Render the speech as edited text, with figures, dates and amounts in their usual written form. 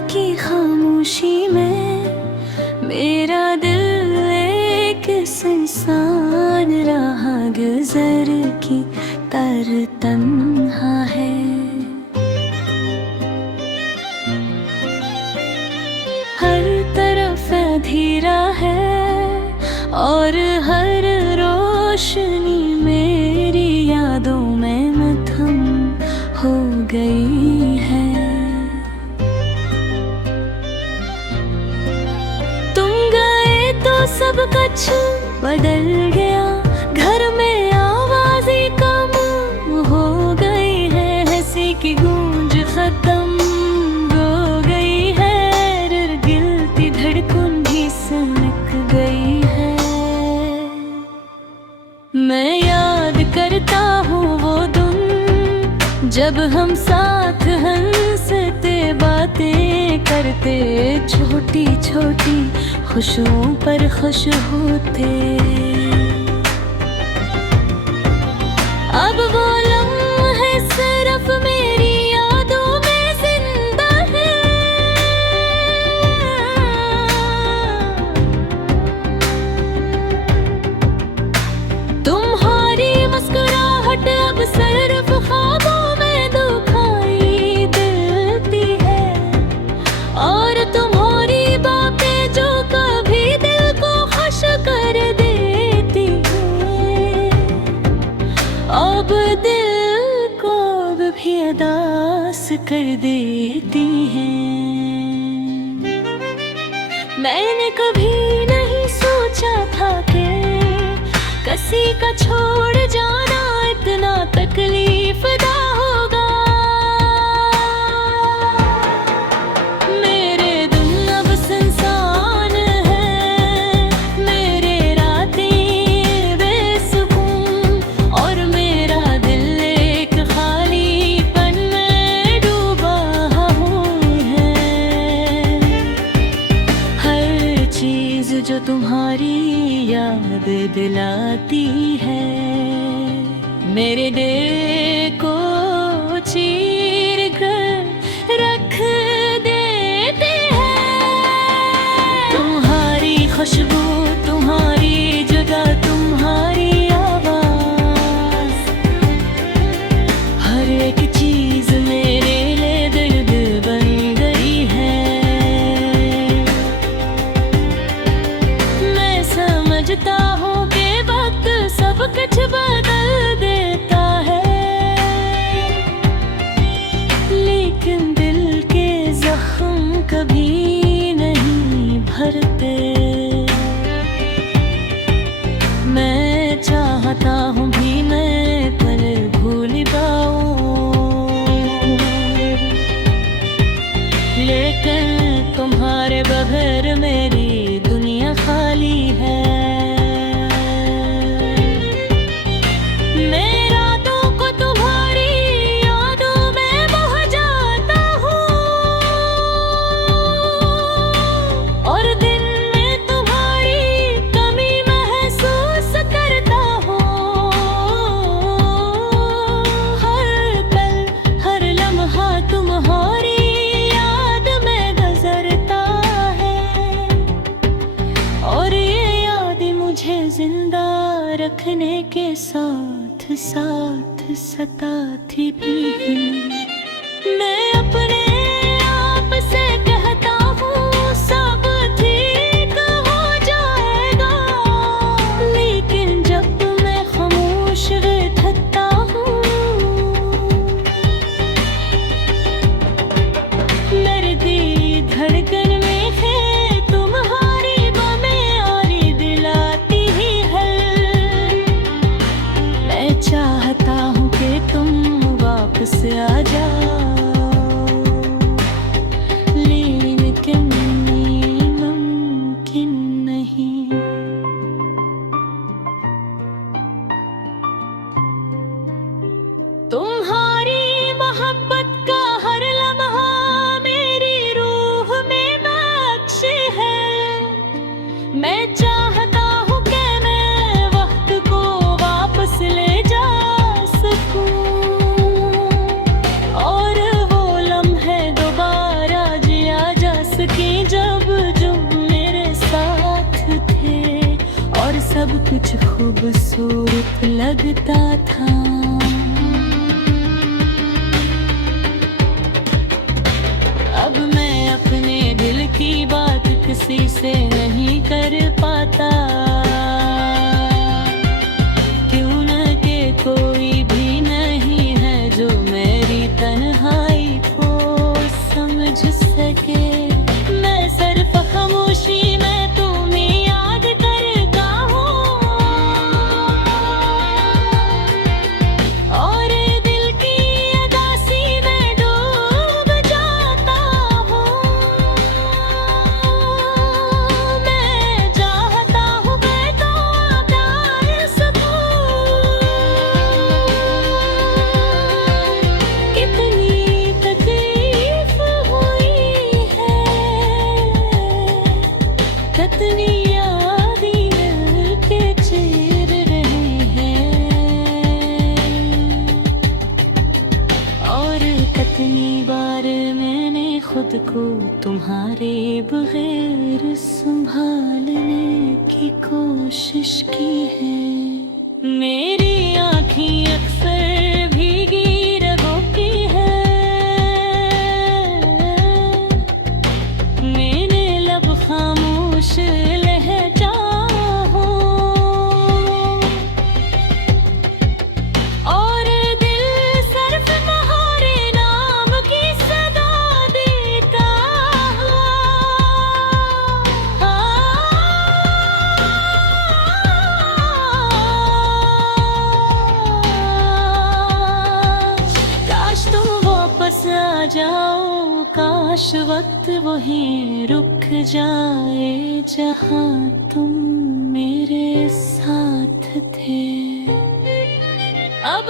की खामोशी में मेरा दिल एक सुनसान राह गुजर की तर तन्हा है। हर तरफ अंधेरा है और हर रोशनी मेरी यादों में मत्थम हो गई है। तुम गए तो सब कुछ बदल गया, घर में आवाज़ें कम हो गई है, हंसी की गूंज खत्म हो गई है, गिरती धड़कन भी सिमट गई है। मैं याद करता हूँ वो दिन जब हम साथ हंसते बातें करते, छोटी छोटी खुशियों पर खुश होते। अब वो लम्हे सिर्फ मेरी यादों में जिंदा है। तुम्हारी मुस्कुराहट अब सिर्फ ख्वाबों में दुखाई देती है, और तुम्हारी बातें जो कभी दिल को खुश कर देती है, अब दिल को भी उदास कर देती हैं। मैंने कभी नहीं सोचा था कि किसी का छोड़ जाना इतना तकलीफदा होगा। मेरे दिन अब सुनसान है, मेरे रातें बेसुकून, और मेरा दिल एक खालीपन में डूबा है। हर चीज जो तुम्हारी याद दिलाती है, मेरे दिल को चीर कर रख देते हैं। तुम्हारी खुशबू, तुम्हारी जगह, तुम्हारी आवाज, हर एक चीज मेरे लिए दर्द बन गई है। मैं समझता हूँ कि वक्त सब कुछ बदल देता है, लेकिन दिल के जख्म कभी नहीं भरते। मैं चाहता हूँ भी मैं पर भूल पाऊँ, लेकिन तुम्हारे बगैर मेरी दुनिया खाली है। मैं रातों को तुम्हारी यादों में बह जाता हूँ, और दिन में तुम्हारी कमी महसूस करता हूँ। हर पल हर लम्हा तुम्हारी याद में गुजरता है, और ये याद मुझे जिंदा रखने के साथ साथ सताती भी है। मैं अपने आप से कहता हूँ सब ठीक हो जाएगा, लेकिन जब मैं खामोश रहता हूँ, मेरी धड़कन में है तुम्हारी बातें और दिलाती ही है। मैं चाहता हूँ कि तुम वापस आ जाओ, लेकिन मुमकिन नहीं। तुम्हारी मोहब्बत का हर लम्हा मेरी रूह में नक्श है। मैं चाहता हूँ कि मैं वक्त को वापस ले जा सकूं, कुछ खूबसूरत लगता था। अब मैं अपने दिल की बात किसी से नहीं कर पाता, क्यों न के कोई भी नहीं है जो मेरी तन्हाई को समझ सके। मैं सिर्फ खामोशी में तुम्हें याद करता हूँ, और दिल की उदासी में डूब जाता हूँ। मैं चाहता हूँ मैं तो प्यार सकूं, कितनी तकलीफ हुई है, कितनी यादें दिल के चीर रहे हैं, और कितनी बार मैंने खुद को तुम्हारे बगैर संभालने की कोशिश की है। मेरी आँखें अक्सर भीगी रहती है, मैंने लब खामोश लहजा हूँ, और दिल सिर्फ तुम्हारे नाम की सदा देता काश तुम वापस आ जाओ, काश वक्त वहीं रुक जाए जहाँ तुम मेरे साथ थे। अब